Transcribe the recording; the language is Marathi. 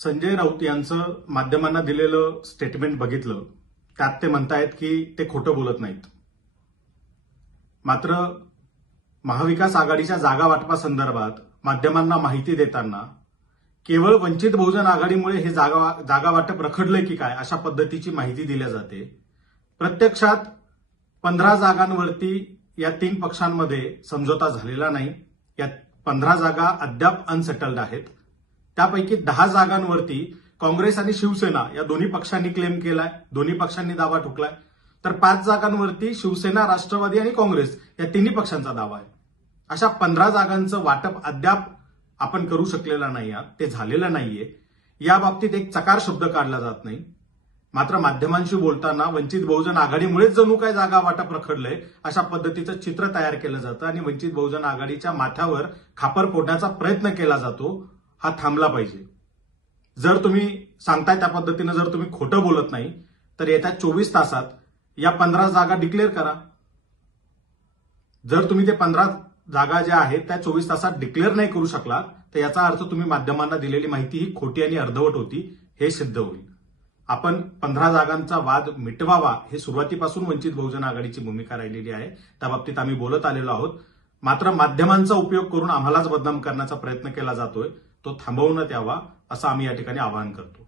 संजय राऊत यांचं माध्यमांना दिलेलं स्टेटमेंट बघितलं, त्यात ते म्हणतायत की ते खोटं बोलत नाहीत. मात्र महाविकास आघाडीच्या जागा वाटपासंदर्भात माध्यमांना माहिती देताना केवळ वंचित बहुजन आघाडीमुळे हे जागा वाटप रखडलंय की काय अशा पद्धतीची माहिती दिल्या जाते. प्रत्यक्षात 15 जागांवरती या 3 पक्षांमध्ये समझोता झालेला नाही. या 15 जागा अद्याप अनसेटल्ड आहेत. त्यापैकी 10 जागांवरती काँग्रेस आणि शिवसेना या दोन्ही पक्षांनी क्लेम केलाय, दोन्ही पक्षांनी दावा ठोकलाय. तर 5 जागांवरती शिवसेना, राष्ट्रवादी आणि काँग्रेस या तिन्ही पक्षांचा दावा आहे. अशा 15 जागांचं वाटप अद्याप आपण करू शकलेला नाही आहात, ते झालेलं नाहीये. या बाबतीत एक चकार शब्द काढला जात नाही. मात्र माध्यमांशी बोलताना वंचित बहुजन आघाडीमुळेच जणू काय जागा वाटप रखडलंय अशा पद्धतीचं चित्र तयार केलं जातं आणि वंचित बहुजन आघाडीच्या माथ्यावर खापर फोडण्याचा प्रयत्न केला जातो. हा थांबला पाहिजे. जर तुम्ही सांगताय त्या पद्धतीनं जर तुम्ही खोटं बोलत नाही तर येत्या 24 तासात या 15 जागा डिक्लेअर करा. जर तुम्ही ते 15 जागा ज्या आहेत त्या 24 तासात डिक्लेअर नाही करू शकला तर याचा अर्थ तुम्ही माध्यमांना दिलेली माहिती ही खोटी आणि अर्धवट होती हे सिद्ध होईल. आपण 15 जागांचा वाद मिटवावा हे सुरुवातीपासून वंचित बहुजन आघाडीची भूमिका राहिलेली आहे. त्या बाबतीत आम्ही बोलत आलेलो आहोत. मात्र माध्यमांचा उपयोग करून आम्हालाच बदनाम करण्याचा प्रयत्न केला जातोय, तो थांबवण्यात यावा असं आम्ही या ठिकाणी आवाहन करतो.